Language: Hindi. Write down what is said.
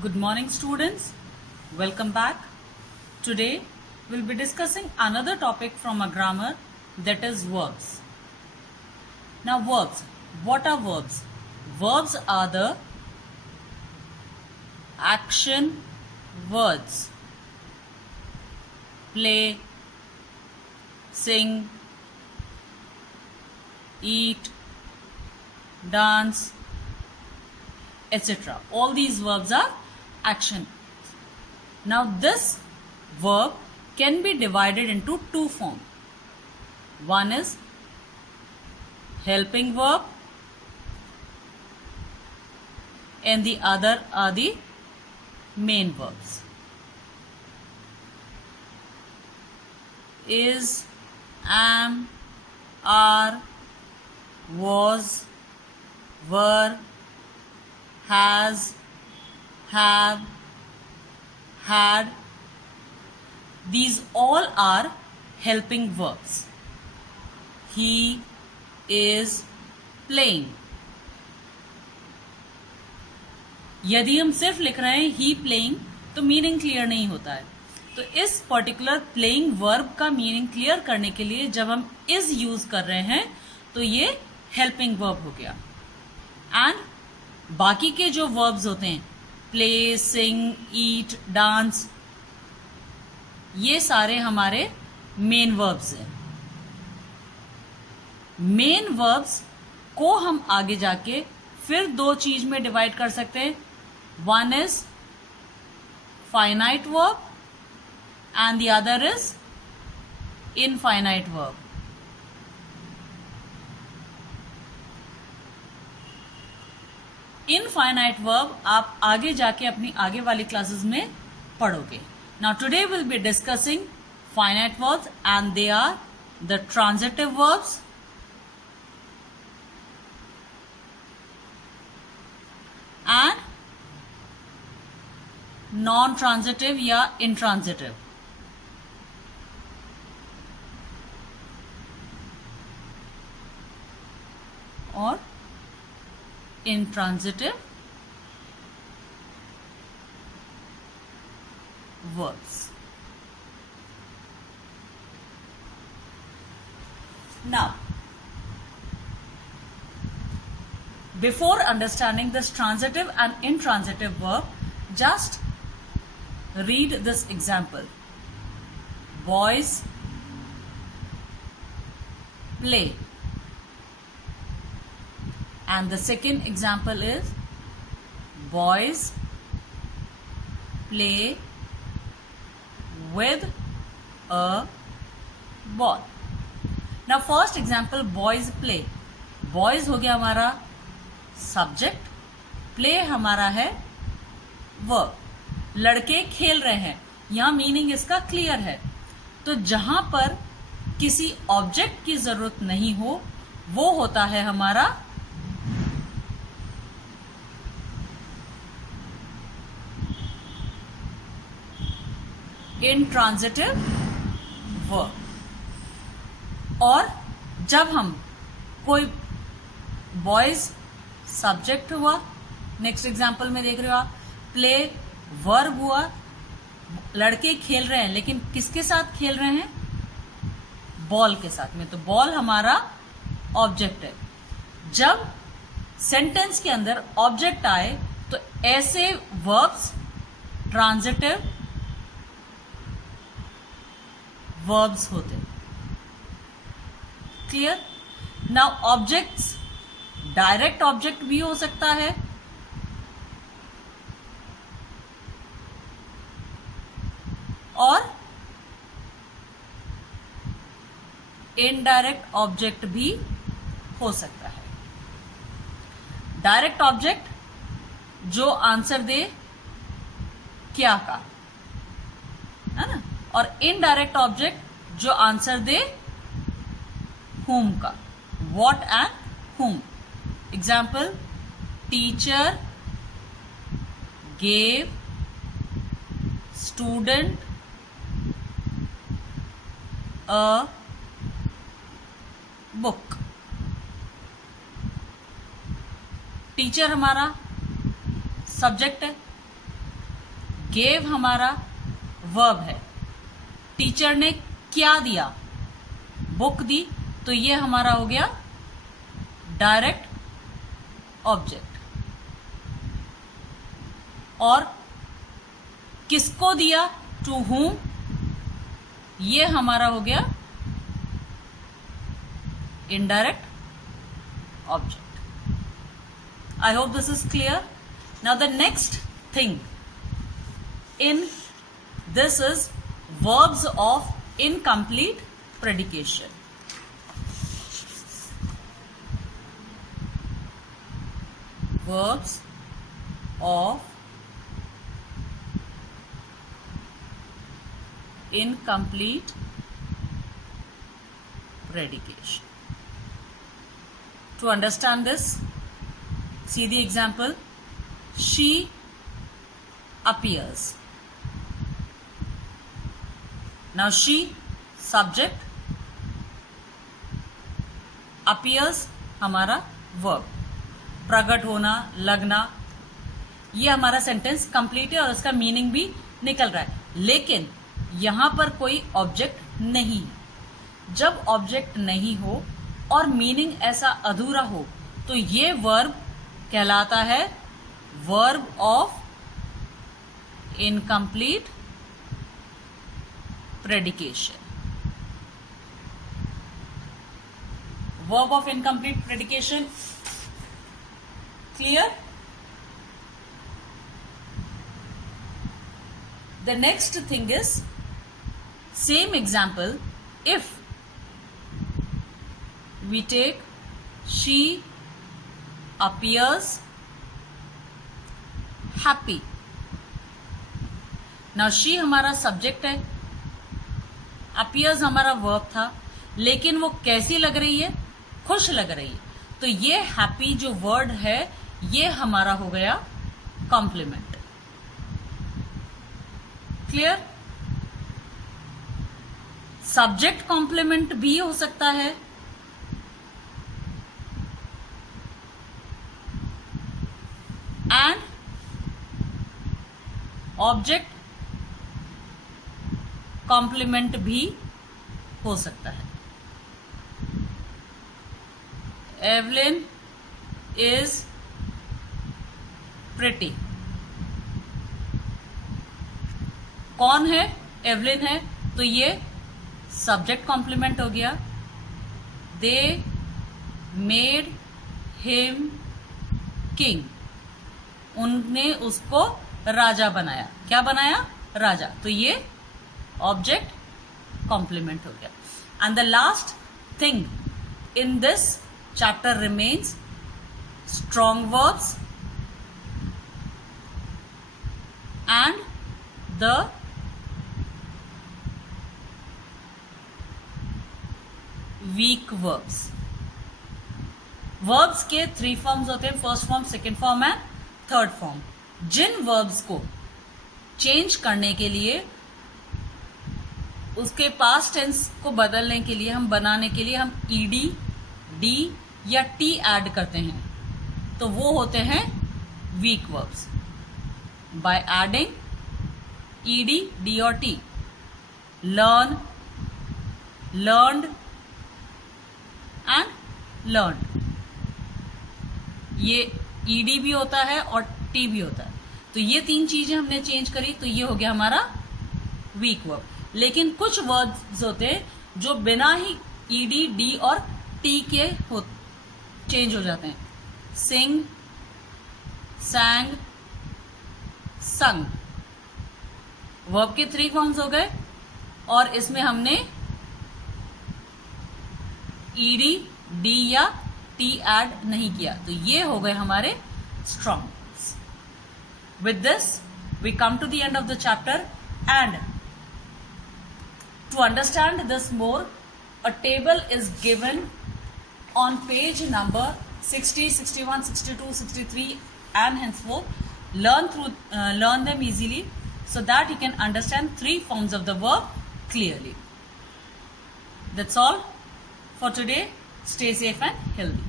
Good morning, students. Welcome back. Today we'll be discussing another topic from a grammar, that is verbs. Now verbs. What are verbs? Verbs are the action words. Play, sing, eat, dance, etc. All these verbs are action. Now this verb can be divided into two forms. One is helping verb and the other are the main verbs. Is, am, are, was, were, has, have, had. These all are helping verbs. He is playing. यदि हम सिर्फ लिख रहे हैं ही प्लेइंग तो मीनिंग क्लियर नहीं होता है. तो इस पर्टिकुलर प्लेइंग वर्ब का मीनिंग क्लियर करने के लिए जब हम इज यूज कर रहे हैं तो ये हेल्पिंग वर्ब हो गया. एंड बाकी के जो वर्ब्स होते हैं प्ले, सिंग, ईट, डांस, ये सारे हमारे मेन वर्ब्स हैं. मेन वर्ब्स को हम आगे जाके फिर दो चीज में डिवाइड कर सकते हैं. One is finite verb and the other is infinite verb. Infinite verb आप आगे जाके अपनी आगे वाली क्लासेस में पढ़ोगे. Now today we'll be discussing finite verbs and they are the transitive verbs and non-transitive या intransitive. और intransitive verbs. Now, before understanding this transitive and intransitive verb, just read this example. Boys play. And the second example is boys play with a ball. Now first example, boys play. Boys हो गया हमारा subject, play हमारा है verb. लड़के खेल रहे हैं, यहां मीनिंग इसका क्लियर है. तो जहां पर किसी ऑब्जेक्ट की जरूरत नहीं हो वो होता है हमारा intransitive verb. और जब हम कोई बॉयज सब्जेक्ट हुआ, नेक्स्ट एग्जाम्पल में देख रहे हो आप, प्ले वर्ब हुआ, लड़के खेल रहे हैं लेकिन किसके साथ खेल रहे हैं? बॉल के साथ में. तो बॉल हमारा ऑब्जेक्ट है. जब सेंटेंस के अंदर ऑब्जेक्ट आए तो ऐसे वर्ब्स ट्रांजिटिव वर्ब्स होते. Clear? Now objects, direct object भी हो सकता है और इनडायरेक्ट ऑब्जेक्ट भी हो सकता है. डायरेक्ट ऑब्जेक्ट जो आंसर दे क्या का, है ना, और इनडायरेक्ट ऑब्जेक्ट जो आंसर दे whom का, what and whom. Example, teacher gave student a book. Teacher हमारा सब्जेक्ट है, गेव हमारा वर्ब है, टीचर ने क्या दिया, बुक दी, तो ये हमारा हो गया डायरेक्ट ऑब्जेक्ट। और किसको दिया, टू whom, ये हमारा हो गया indirect object. I hope this is clear. Now the next thing in this is verbs of incomplete predication. Verbs of incomplete predication. To understand this, see the example. She appears. Now she, subject, appears हमारा verb, प्रकट होना, लगना, ये हमारा सेंटेंस कंप्लीट है और उसका मीनिंग भी निकल रहा है। लेकिन यहां पर कोई ऑब्जेक्ट नहीं है। जब ऑब्जेक्ट नहीं हो और मीनिंग ऐसा अधूरा हो तो ये वर्ब कहलाता है verb of incomplete predication. Verb of incomplete predication clear? The next thing is same example. If we take she appears happy. Now she हमारा सब्जेक्ट है, appears हमारा वर्ब था, लेकिन वो कैसी लग रही है, खुश लग रही है। तो ये हैप्पी जो वर्ड है ये हमारा हो गया कॉम्प्लीमेंट। क्लियर? सब्जेक्ट कॉम्प्लीमेंट भी हो सकता है, एंड ऑब्जेक्ट कॉम्प्लीमेंट भी हो सकता है। Evelyn is pretty. कौन है? एवलिन है, तो ये सब्जेक्ट कॉम्प्लीमेंट हो गया। They made him king. उनने उसको राजा बनाया। क्या बनाया? राजा। तो ये ऑब्जेक्ट कॉम्प्लीमेंट हो गया। And the last thing in this chapter remains strong verbs and the weak verbs. Verbs के 3 फॉर्म्स होते हैं, first form, second form and third form. जिन वर्ब्स को चेंज करने के लिए, उसके पास्ट टेंस को बदलने के लिए, हम बनाने के लिए हम ईडी, डी या टी ऐड करते हैं, तो वो होते हैं weak verbs. By adding E D, D और T, learn, learned and learn. ये ईडी भी होता है और टी भी होता है। तो ये 3 चीजें हमने चेंज करी, तो ये हो गया हमारा वीक वर्ब। लेकिन कुछ वर्ड्स होते हैं जो बिना ही ईडी, डी और टी के चेंज हो जाते हैं। सिंग, सैंग, संग। वर्ब के 3 फॉर्म्स हो गए और इसमें हमने ईडी, डी या टी ऐड नहीं किया, तो ये हो गए हमारे strong verbs. With this we come to the end of the chapter, and to understand this more, a table is given on page number 60, 61, 62, 63 and henceforth. Learn them easily so that you can understand 3 forms of the verb clearly. That's all for today. Stay safe and healthy.